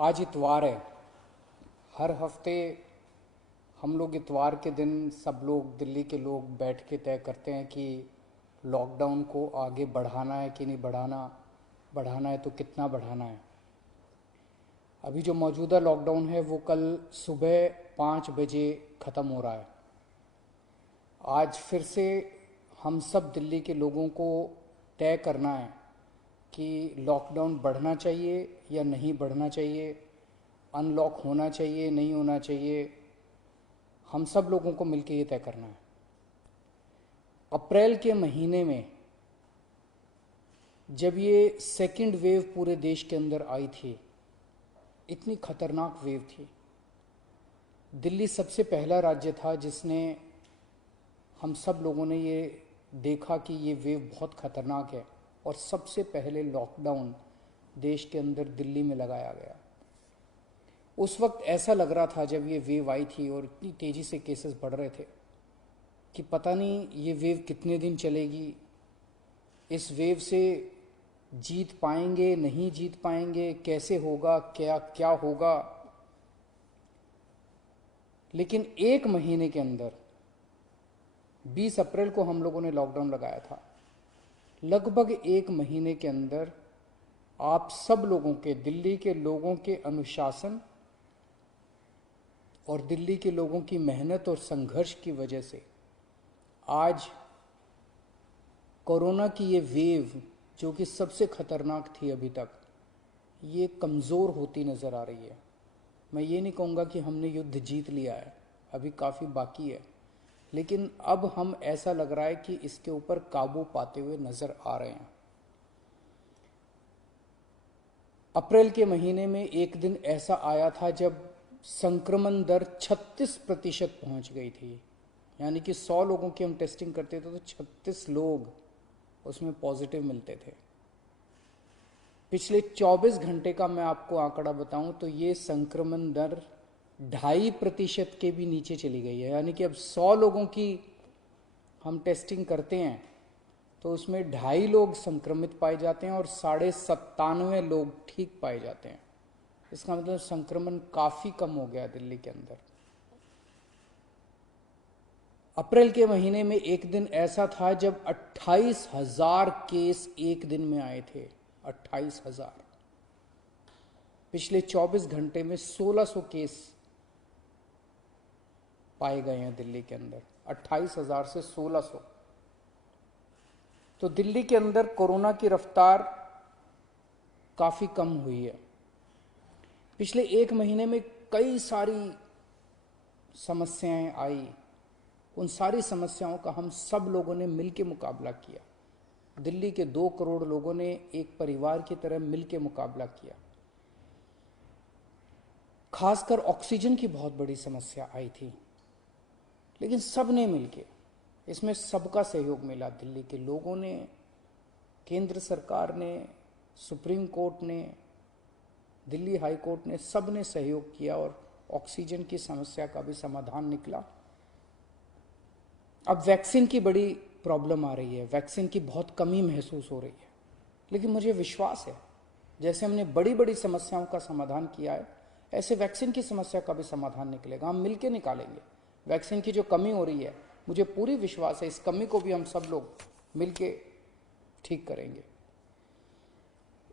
आज इतवार है। हर हफ्ते हम लोग इतवार के दिन सब लोग दिल्ली के लोग बैठ के तय करते हैं कि लॉकडाउन को आगे बढ़ाना है कि नहीं बढ़ाना, बढ़ाना है तो कितना बढ़ाना है। अभी जो मौजूदा लॉकडाउन है वो कल सुबह 5 बजे ख़त्म हो रहा है। आज फिर से हम सब दिल्ली के लोगों को तय करना है कि लॉकडाउन बढ़ना चाहिए या नहीं बढ़ना चाहिए, अनलॉक होना चाहिए नहीं होना चाहिए। हम सब लोगों को मिलकर ये तय करना है। अप्रैल के महीने में जब ये सेकंड वेव पूरे देश के अंदर आई थी, इतनी खतरनाक वेव थी। दिल्ली सबसे पहला राज्य था जिसने, हम सब लोगों ने ये देखा कि ये वेव बहुत खतरनाक है और सबसे पहले लॉकडाउन देश के अंदर दिल्ली में लगाया गया। उस वक्त ऐसा लग रहा था जब ये वेव आई थी और इतनी तेज़ी से केसेस बढ़ रहे थे कि पता नहीं ये वेव कितने दिन चलेगी, इस वेव से जीत पाएंगे नहीं जीत पाएंगे, कैसे होगा, क्या क्या होगा। लेकिन एक महीने के अंदर 20 अप्रैल को हम लोगों ने लॉकडाउन लगाया था। लगभग एक महीने के अंदर आप सब लोगों के, दिल्ली के लोगों के अनुशासन और दिल्ली के लोगों की मेहनत और संघर्ष की वजह से आज कोरोना की ये वेव, जो कि सबसे खतरनाक थी अभी तक, ये कमज़ोर होती नज़र आ रही है। मैं ये नहीं कहूँगा कि हमने युद्ध जीत लिया है, अभी काफ़ी बाकी है, लेकिन अब हम, ऐसा लग रहा है कि इसके ऊपर काबू पाते हुए नज़र आ रहे हैं। अप्रैल के महीने में एक दिन ऐसा आया था जब संक्रमण दर 36% पहुंच गई थी। यानी कि 100 लोगों की हम टेस्टिंग करते थे तो 36 लोग उसमें पॉजिटिव मिलते थे। पिछले 24 घंटे का मैं आपको आंकड़ा बताऊं तो ये संक्रमण दर 2.5% के भी नीचे चली गई है। यानी कि अब 100 लोगों की हम टेस्टिंग करते हैं तो उसमें 2.5 लोग संक्रमित पाए जाते हैं और 97.5 लोग ठीक पाए जाते हैं। इसका मतलब संक्रमण काफ़ी कम हो गया दिल्ली के अंदर। अप्रैल के महीने में एक दिन ऐसा था जब 28,000 केस एक दिन में आए थे। 28,000। पिछले 24 घंटे में 1,600 केस पाए गए हैं दिल्ली के अंदर। 28,000 से 1,600। तो दिल्ली के अंदर कोरोना की रफ्तार काफ़ी कम हुई है। पिछले एक महीने में कई सारी समस्याएं आई। उन सारी समस्याओं का हम सब लोगों ने मिलकर मुकाबला किया। दिल्ली के 2 करोड़ लोगों ने एक परिवार की तरह मिलकर मुकाबला किया। खासकर ऑक्सीजन की बहुत बड़ी समस्या आई थी, लेकिन सब ने मिलके, इसमें सबका सहयोग मिला। दिल्ली के लोगों ने, केंद्र सरकार ने, सुप्रीम कोर्ट ने, दिल्ली हाई कोर्ट ने, सब ने सहयोग किया और ऑक्सीजन की समस्या का भी समाधान निकला। अब वैक्सीन की बड़ी प्रॉब्लम आ रही है, वैक्सीन की बहुत कमी महसूस हो रही है, लेकिन मुझे विश्वास है जैसे हमने बड़ी बड़ी समस्याओं का समाधान किया है, ऐसे वैक्सीन की समस्या का भी समाधान निकलेगा। हम मिलकर निकालेंगे। वैक्सीन की जो कमी हो रही है, मुझे पूरी विश्वास है इस कमी को भी हम सब लोग मिलकर ठीक करेंगे।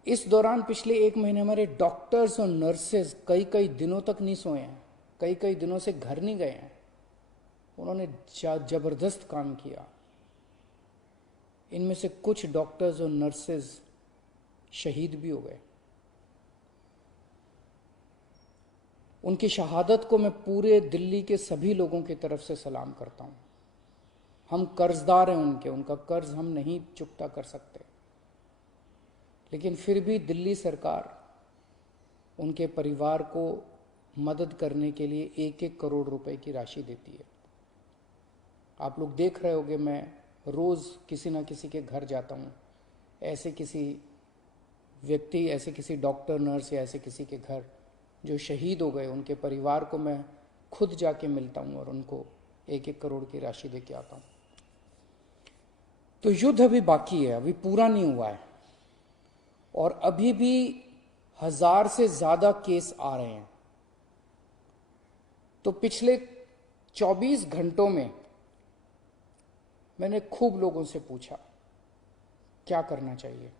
इस दौरान पिछले एक महीने हमारे डॉक्टर्स और नर्सेज कई कई दिनों तक नहीं सोए हैं, कई कई दिनों से घर नहीं गए हैं। उन्होंने जबरदस्त काम किया। इनमें से कुछ डॉक्टर्स और नर्सेज शहीद भी हो गए। उनकी शहादत को मैं पूरे दिल्ली के सभी लोगों की तरफ से सलाम करता हूं। हम कर्जदार हैं उनके, उनका कर्ज हम नहीं चुकता कर सकते, लेकिन फिर भी दिल्ली सरकार उनके परिवार को मदद करने के लिए 1-1 करोड़ रुपए की राशि देती है। आप लोग देख रहे होंगे, मैं रोज़ किसी ना किसी के घर जाता हूँ, ऐसे किसी व्यक्ति, ऐसे किसी डॉक्टर, नर्स या ऐसे किसी के घर जो शहीद हो गए, उनके परिवार को मैं खुद जाके मिलता हूँ और उनको 1-1 करोड़ की राशि दे के आता हूँ। तो युद्ध अभी बाकी है, अभी पूरा नहीं हुआ है और अभी भी 1000 से ज्यादा केस आ रहे हैं। तो पिछले 24 घंटों में मैंने खूब लोगों से पूछा क्या करना चाहिए।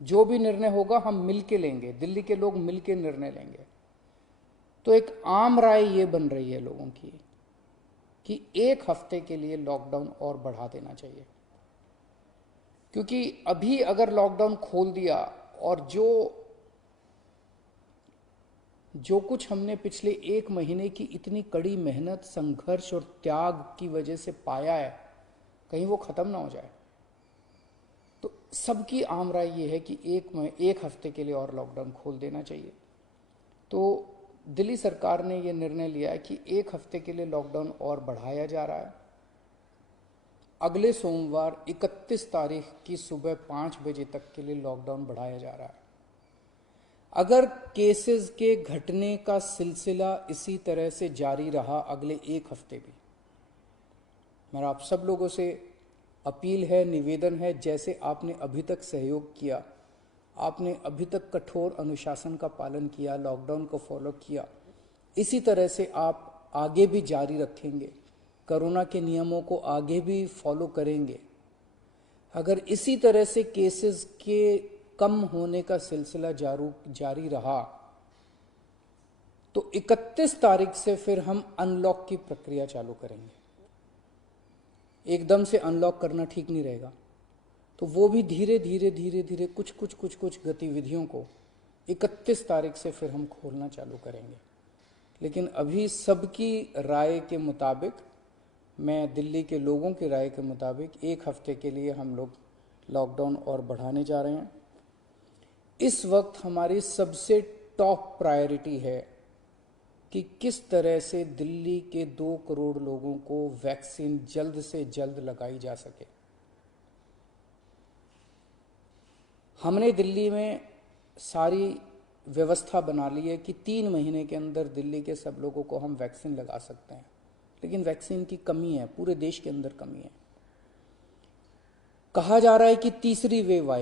जो भी निर्णय होगा हम मिलके लेंगे, दिल्ली के लोग मिलके निर्णय लेंगे। तो एक आम राय ये बन रही है लोगों की कि 1 हफ्ते के लिए लॉकडाउन और बढ़ा देना चाहिए, क्योंकि अभी अगर लॉकडाउन खोल दिया और जो कुछ हमने पिछले 1 महीने की इतनी कड़ी मेहनत, संघर्ष और त्याग की वजह से पाया है, कहीं वो खत्म ना हो जाए। तो सबकी आम राय ये है कि एक हफ्ते के लिए और लॉकडाउन खोल देना चाहिए। तो दिल्ली सरकार ने ये निर्णय लिया है कि 1 हफ्ते के लिए लॉकडाउन और बढ़ाया जा रहा है। अगले सोमवार 31 तारीख की सुबह 5 बजे तक के लिए लॉकडाउन बढ़ाया जा रहा है। अगर केसेस के घटने का सिलसिला इसी तरह से जारी रहा अगले 1 हफ्ते भी, मेरा आप सब लोगों से अपील है, निवेदन है, जैसे आपने अभी तक सहयोग किया, आपने अभी तक कठोर अनुशासन का पालन किया, लॉकडाउन को फॉलो किया, इसी तरह से आप आगे भी जारी रखेंगे, कोरोना के नियमों को आगे भी फॉलो करेंगे। अगर इसी तरह से केसेस के कम होने का सिलसिला जारी रहा तो 31 तारीख से फिर हम अनलॉक की प्रक्रिया चालू करेंगे। एकदम से अनलॉक करना ठीक नहीं रहेगा, तो वो भी धीरे धीरे कुछ गतिविधियों को 31 तारीख से फिर हम खोलना चालू करेंगे। लेकिन अभी सबकी राय के मुताबिक, मैं दिल्ली के लोगों की राय के मुताबिक 1 हफ्ते के लिए हम लोग लॉकडाउन और बढ़ाने जा रहे हैं। इस वक्त हमारी सबसे टॉप प्रायोरिटी है कि किस तरह से दिल्ली के 2 करोड़ लोगों को वैक्सीन जल्द से जल्द लगाई जा सके। हमने दिल्ली में सारी व्यवस्था बना ली है कि 3 महीने के अंदर दिल्ली के सब लोगों को हम वैक्सीन लगा सकते हैं, लेकिन वैक्सीन की कमी है, पूरे देश के अंदर कमी है। कहा जा रहा है कि तीसरी वेव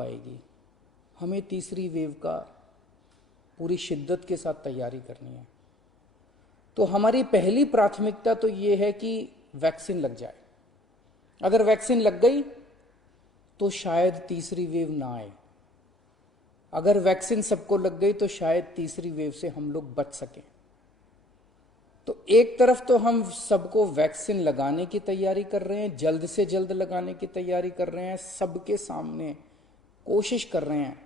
आएगी। हमें तीसरी वेव का पूरी शिद्दत के साथ तैयारी करनी है। तो हमारी पहली प्राथमिकता तो ये है कि वैक्सीन लग जाए। अगर वैक्सीन लग गई तो शायद तीसरी वेव ना आए। अगर वैक्सीन सबको लग गई तो शायद तीसरी वेव से हम लोग बच सकें। तो एक तरफ तो हम सबको वैक्सीन लगाने की तैयारी कर रहे हैं, जल्द से जल्द लगाने की तैयारी कर रहे हैं, सबके सामने कोशिश कर रहे हैं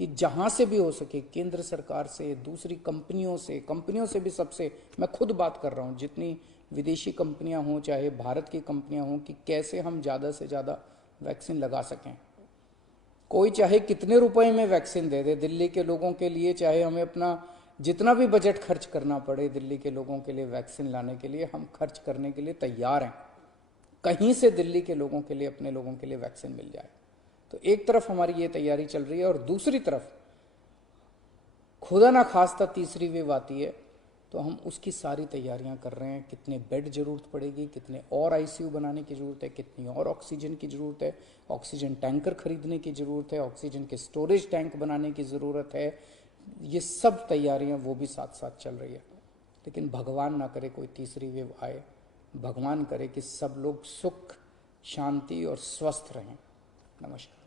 कि जहां से भी हो सके, केंद्र सरकार से, दूसरी कंपनियों से भी, सबसे मैं खुद बात कर रहा हूं, जितनी विदेशी कंपनियां हों चाहे भारत की कंपनियां हों, कि कैसे हम ज़्यादा से ज़्यादा वैक्सीन लगा सकें। कोई चाहे कितने रुपए में वैक्सीन दे दे दिल्ली के लोगों के लिए, चाहे हमें अपना जितना भी बजट खर्च करना पड़े दिल्ली के लोगों के लिए वैक्सीन लाने के लिए, हम खर्च करने के लिए तैयार हैं। कहीं से दिल्ली के लोगों के लिए, अपने लोगों के लिए वैक्सीन मिल जाए। तो एक तरफ हमारी ये तैयारी चल रही है, और दूसरी तरफ खुदा ना खास्ता तीसरी वेव आती है तो हम उसकी सारी तैयारियां कर रहे हैं। कितने बेड जरूरत पड़ेगी, कितने और आईसीयू बनाने की जरूरत है, कितनी और ऑक्सीजन की जरूरत है, ऑक्सीजन टैंकर खरीदने की जरूरत है, ऑक्सीजन के स्टोरेज टैंक बनाने की जरूरत है। ये सब तैयारियां वो भी साथ साथ चल रही है। लेकिन भगवान ना करे कोई तीसरी वेव आए, भगवान करे कि सब लोग सुख, शांति और स्वस्थ रहें। नमस्कार।